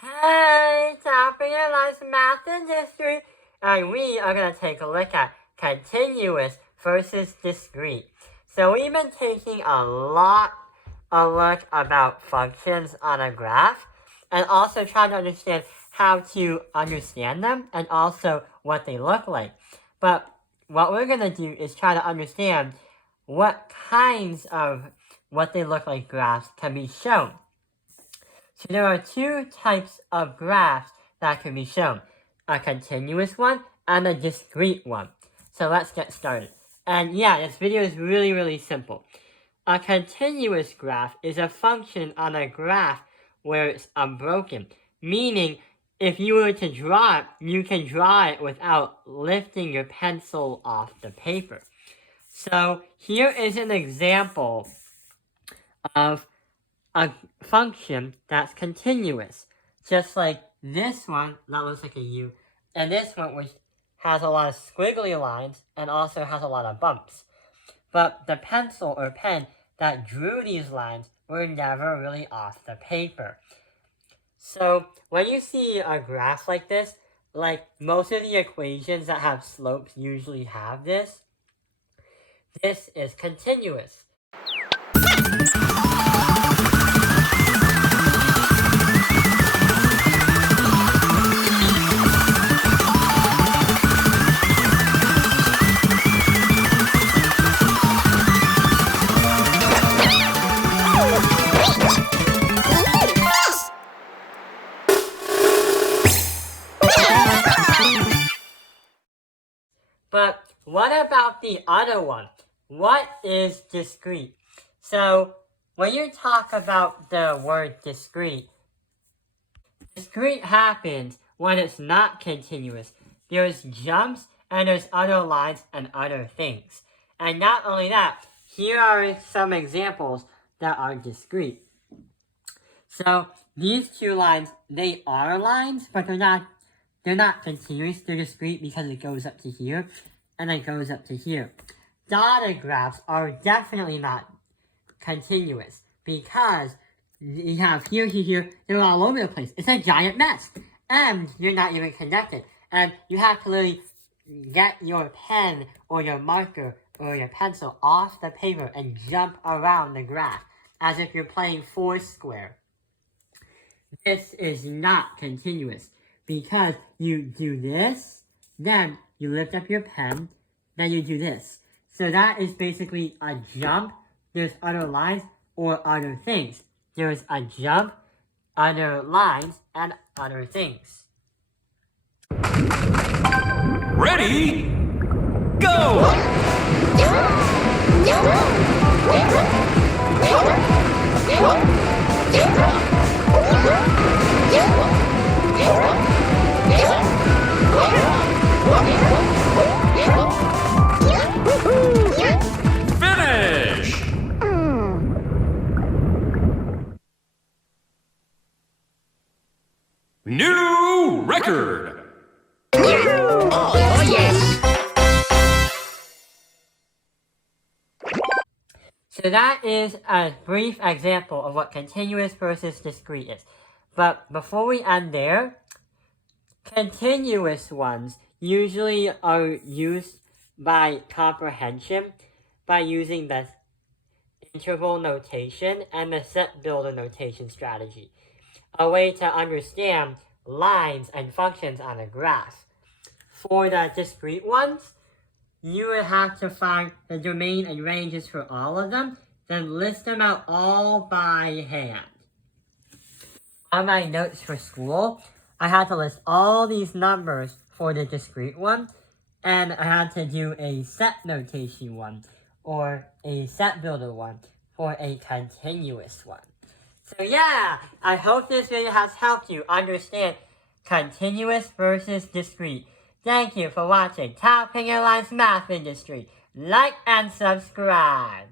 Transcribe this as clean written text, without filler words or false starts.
Hey, topping your life's math industry, and we are going to take a look at continuous versus discrete. So we've been taking a look about functions on a graph, and also trying to understand how to understand them, and also what they look like. But what we're going to do is try to understand what kinds of what they look like graphs can be shown. So there are two types of graphs that can be shown, a continuous one and a discrete one. So let's get started. And yeah, this video is really simple. A continuous graph is a function on a graph where it's unbroken, meaning if you were to draw it, you can draw it without lifting your pencil off the paper. So here is an example of a function that's continuous, just like this one that looks like a U, and this one which has a lot of squiggly lines and also has a lot of bumps. But the pencil or pen that drew these lines were never really off the paper. So when you see a graph like this, like most of the equations that have slopes usually have this is continuous. But what about the other one? What is discrete? So when you talk about the word discrete happens when it's not continuous. There's jumps and there's other lines and other things. And not only that, here are some examples that are discrete. So these two lines, they are lines, but they're not continuous, they're discrete because it goes up to here, and it goes up to here. Dotted graphs are definitely not continuous, because you have here, they're all over the place. It's a giant mess, and you're not even connected. And you have to literally get your pen, or your marker, or your pencil off the paper and jump around the graph, as if you're playing Foursquare. This is not continuous, because you do this, then you lift up your pen, then you do this. So that is basically a jump. There's other lines or other things. There's a jump, other lines, and other things. Ready? Go! Finish! New record! Oh, yes! So that is a brief example of what continuous versus discrete is. But before we end there, continuous ones usually are used by comprehension by using the interval notation and the set builder notation strategy, a way to understand lines and functions on a graph. For the discrete ones, you would have to find the domain and ranges for all of them, then list them out all by hand. On my notes for school, I had to list all these numbers for the discrete one, and I had to do a set notation one, or a set builder one, for a continuous one. So yeah, I hope this video has helped you understand continuous versus discrete. Thank you for watching Topping Your Life's Math Industry. Like and subscribe.